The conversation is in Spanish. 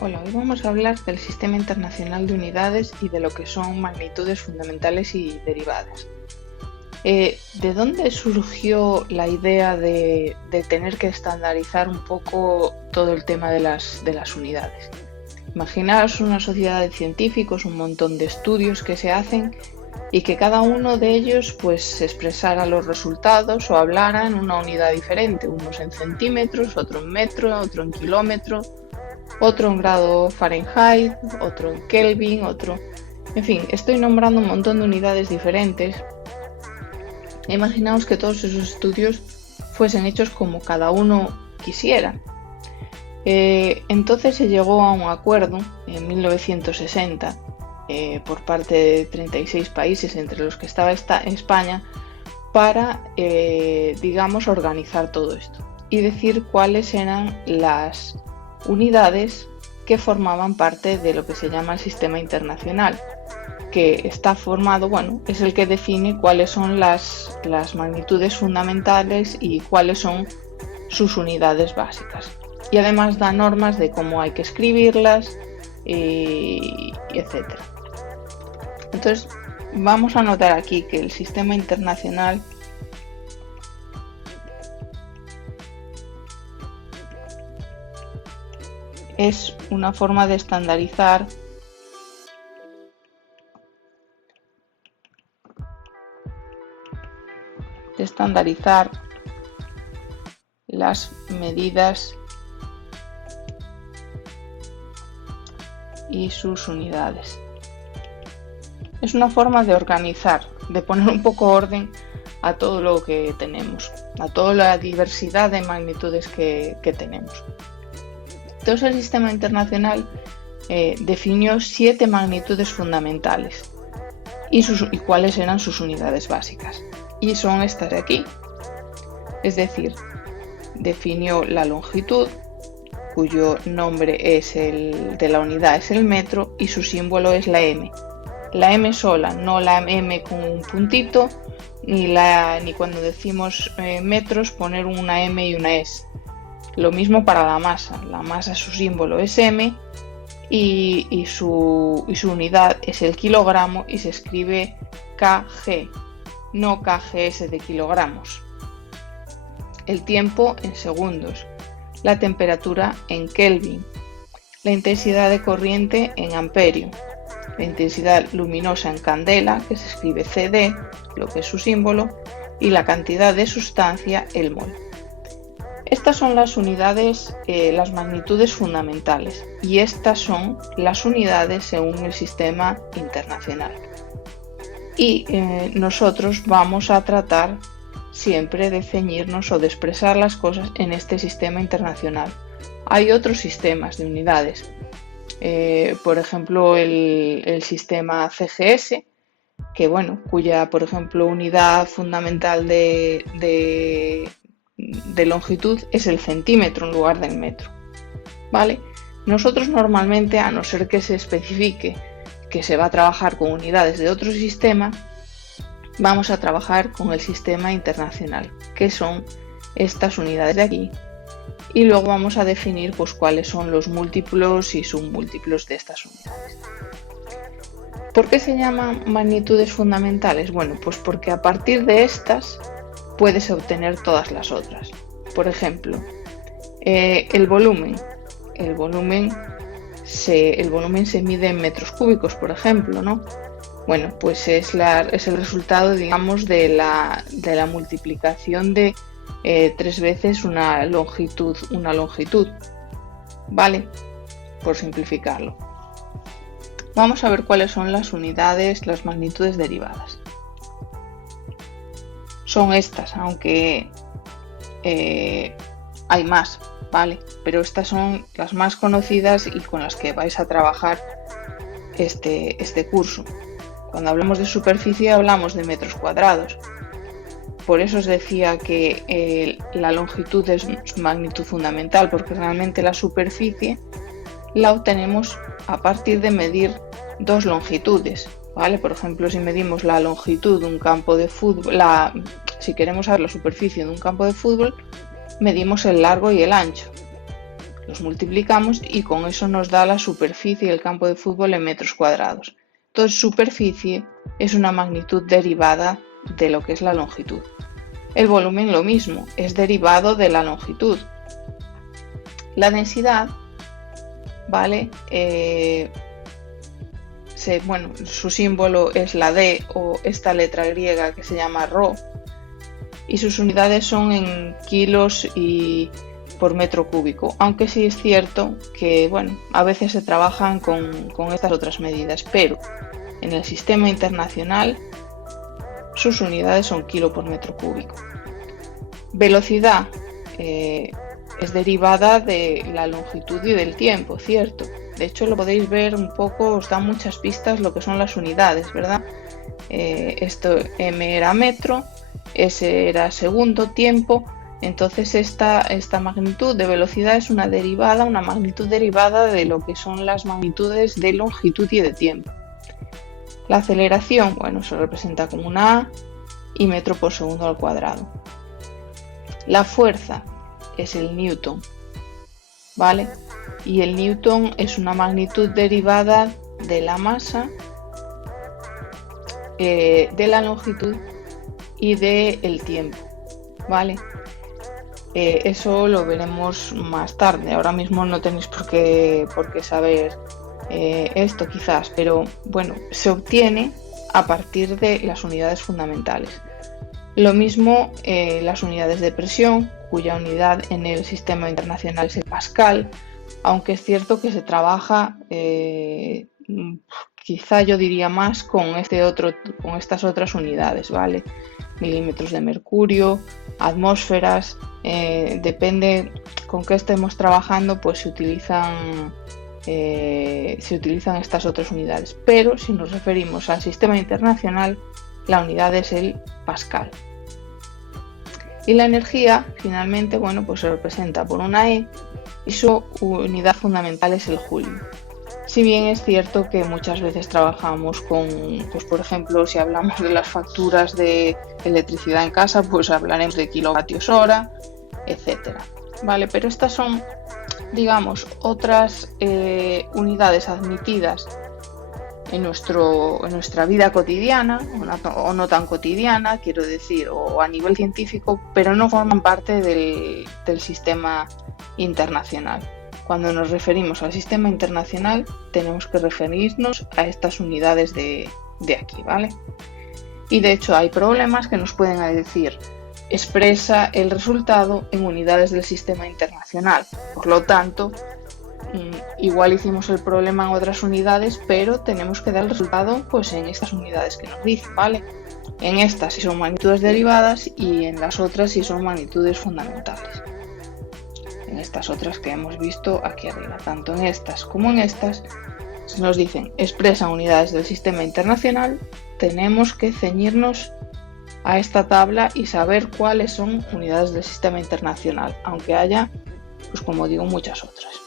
Hola, hoy vamos a hablar del Sistema Internacional de Unidades y de lo que son magnitudes fundamentales y derivadas. ¿De dónde surgió la idea de tener que estandarizar un poco todo el tema de las unidades? Imaginaos una sociedad de científicos, un montón de estudios que se hacen y que cada uno de ellos pues expresara los resultados o hablara en una unidad diferente, unos en centímetros, otro en metro, otro en kilómetro, otro en grado Fahrenheit, otro en Kelvin, otro... En fin, estoy nombrando un montón de unidades diferentes. Imaginaos que todos esos estudios fuesen hechos como cada uno quisiera. Entonces se llegó a un acuerdo en 1960 por parte de 36 países, entre los que estaba España, para, digamos, organizar todo esto y decir cuáles eran las unidades que formaban parte de lo que se llama el sistema internacional, que está formado, bueno, es el que define cuáles son las magnitudes fundamentales y cuáles son sus unidades básicas. Y además da normas de cómo hay que escribirlas, etc. Entonces, vamos a notar aquí que el sistema internacional es una forma de estandarizar las medidas y sus unidades. Es una forma de organizar, de poner un poco orden a todo lo que tenemos, a toda la diversidad de magnitudes que tenemos. Entonces el sistema internacional definió 7 magnitudes fundamentales y cuáles eran sus unidades básicas. Y son estas de aquí. Es decir, definió la longitud, cuyo nombre es de la unidad es el metro y su símbolo es la m. La m sola, no la m con un puntito, ni cuando decimos metros poner una m y una s. Lo mismo para la masa su símbolo es m y su unidad es el kilogramo y se escribe kg, no kgs de kilogramos. El tiempo en segundos, la temperatura en Kelvin, la intensidad de corriente en amperio, la intensidad luminosa en candela, que se escribe CD, lo que es su símbolo, y la cantidad de sustancia, el mol. Estas son las unidades, las magnitudes fundamentales, y estas son las unidades según el sistema internacional. Y nosotros vamos a tratar siempre de ceñirnos o de expresar las cosas en este sistema internacional. Hay otros sistemas de unidades, por ejemplo el sistema CGS, que bueno, cuya por ejemplo unidad fundamental de longitud es el centímetro en lugar del metro, ¿vale? Nosotros normalmente, a no ser que se especifique que se va a trabajar con unidades de otro sistema, vamos a trabajar con el sistema internacional, que son estas unidades de aquí, y luego vamos a definir pues cuáles son los múltiplos y submúltiplos de estas unidades. ¿Por qué se llaman magnitudes fundamentales? Bueno, pues porque a partir de estas puedes obtener todas las otras. Por ejemplo, el volumen. El volumen se mide en metros cúbicos, por ejemplo, ¿no? Bueno, pues es el resultado, digamos, de la multiplicación de 3 veces una longitud, ¿vale? Por simplificarlo. Vamos a ver cuáles son las unidades, las magnitudes derivadas. Son estas, aunque hay más, ¿vale? Pero estas son las más conocidas y con las que vais a trabajar este curso. Cuando hablamos de superficie hablamos de metros cuadrados. Por eso os decía que la longitud es su magnitud fundamental, porque realmente la superficie la obtenemos a partir de medir 2 longitudes, ¿vale? Por ejemplo, si medimos la longitud de un campo de fútbol, si queremos saber la superficie de un campo de fútbol, medimos el largo y el ancho. Los multiplicamos y con eso nos da la superficie del campo de fútbol en metros cuadrados. Entonces, superficie es una magnitud derivada de lo que es la longitud. El volumen lo mismo, es derivado de la longitud. La densidad, ¿vale? Su símbolo es la D o esta letra griega que se llama ρ, y sus unidades son en kilos y por metro cúbico, aunque sí es cierto que a veces se trabajan con estas otras medidas, pero en el sistema internacional sus unidades son kilo por metro cúbico. Velocidad es derivada de la longitud y del tiempo, ¿cierto? De hecho, lo podéis ver un poco, os da muchas pistas lo que son las unidades, ¿verdad? Esto m era metro, s era segundo, tiempo. Entonces esta magnitud de velocidad es una magnitud derivada de lo que son las magnitudes de longitud y de tiempo. La aceleración, se representa como una A y metro por segundo al cuadrado. La fuerza es el newton, ¿vale? Y el newton es una magnitud derivada de la masa, de la longitud y del tiempo, ¿vale? Eso lo veremos más tarde. Ahora mismo no tenéis por qué saber esto quizás, pero se obtiene a partir de las unidades fundamentales. Lo mismo las unidades de presión, cuya unidad en el sistema internacional es el pascal, aunque es cierto que se trabaja quizá yo diría más con estas otras unidades, ¿vale? Milímetros de mercurio, atmósferas, depende con qué estemos trabajando, pues se utilizan estas otras unidades. Pero si nos referimos al sistema internacional, la unidad es el pascal. Y la energía, finalmente, pues se representa por una E y su unidad fundamental es el joule. Si bien es cierto que muchas veces trabajamos con, por ejemplo, si hablamos de las facturas de electricidad en casa, pues hablaremos de kilovatios hora, etcétera, ¿vale? Pero estas son, digamos, otras unidades admitidas en nuestra vida cotidiana, o no tan cotidiana, quiero decir, o a nivel científico, pero no forman parte del sistema internacional. Cuando nos referimos al sistema internacional, tenemos que referirnos a estas unidades de aquí, ¿vale? Y de hecho hay problemas que nos pueden decir, expresa el resultado en unidades del sistema internacional. Por lo tanto, igual hicimos el problema en otras unidades, pero tenemos que dar el resultado pues en estas unidades que nos dicen, ¿vale? En estas si son magnitudes derivadas y en las otras si son magnitudes fundamentales. En estas otras que hemos visto aquí arriba, tanto en estas como en estas, nos dicen expresan unidades del sistema internacional, tenemos que ceñirnos a esta tabla y saber cuáles son unidades del sistema internacional, aunque haya, pues como digo, muchas otras.